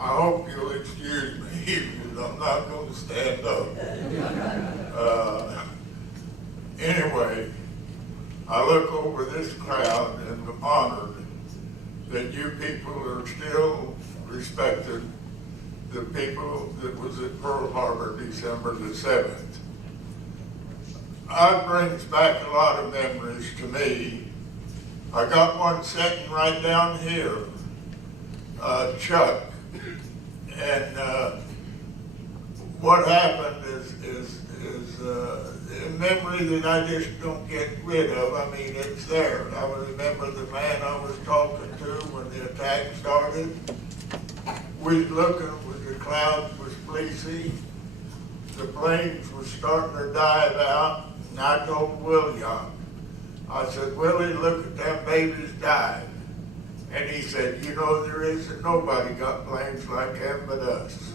I hope you'll excuse me because I'm not going to stand up. Anyway, I look over this crowd and I'm honored that you people are still respecting the people that was at Pearl Harbor December the 7th. It brings back a lot of memories to me. I got one sitting right down here, Chuck. And what happened is a memory that I just don't get rid of. I mean, it's there. I remember the man I was talking to when the attack started. We was looking, the clouds was fleecy. The planes were starting to dive out. And I told William, I said, Willie, look at them babies dive. And he said, you know, there isn't nobody got planes like him but us.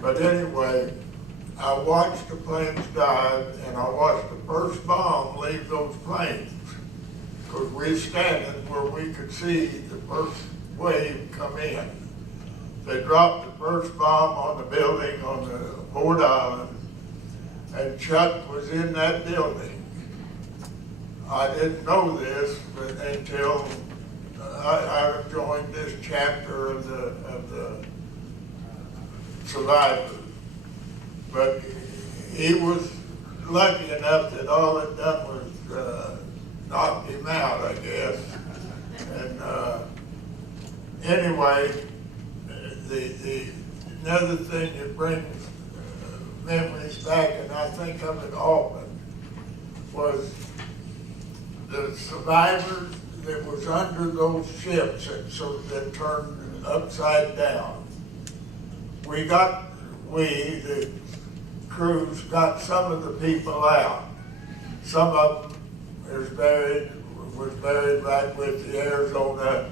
But anyway, I watched the planes dive and I watched the first bomb leave those planes. Because we were standing where we could see the first wave come in. They dropped the first bomb on the building on the Ford Island, and Chuck was in that building. I didn't know this until I joined this chapter of the survivors. But he was lucky enough that all it done was knock him out, I guess. And anyway, another thing that brings memories back, and I think of it often, was the survivors that was under those ships that turned upside down. The crews got some of the people out. Some of them was buried right with the Arizona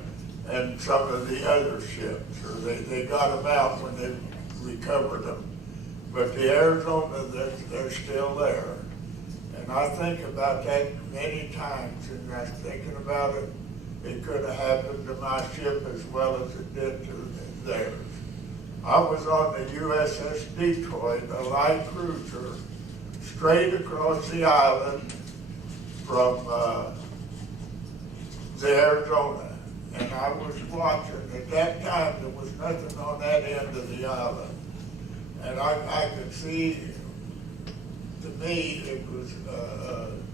and some of the other ships, or they got them out when they recovered them. But the Arizona, they're still there. And I think about that many times, and I'm thinking about it, it could have happened to my ship as well as it did to theirs. I was on the USS Detroit, a light cruiser, straight across the island from the Arizona. And I was watching. At that time, there was nothing on that end of the island. And I could see, to me, it was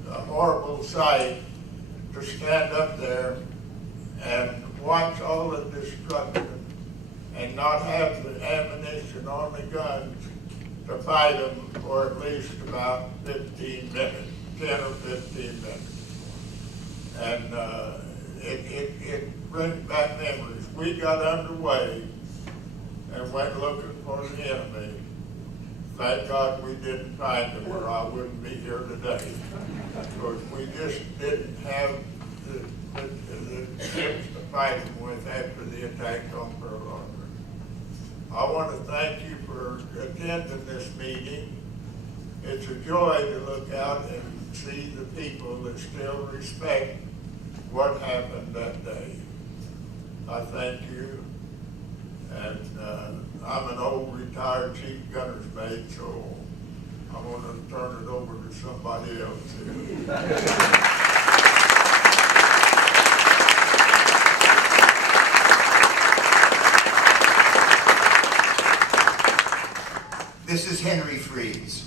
a horrible sight to stand up there and watch all the destruction and not have the ammunition on the guns to fight them for at least about 15 minutes, 10 or 15 minutes. And it brings back memories. We got underway and went looking for the enemy. Thank God we didn't find them, or I wouldn't be here today. Because we just didn't have the ships to fight them with after the attack on Pearl Harbor. I want to thank you for attending this meeting. It's a joy to look out and see the people that still respect what happened that day. I thank you. And I'm an old retired chief gunner's mate, so I'm going to turn it over to somebody else here. This is Henry Freeds.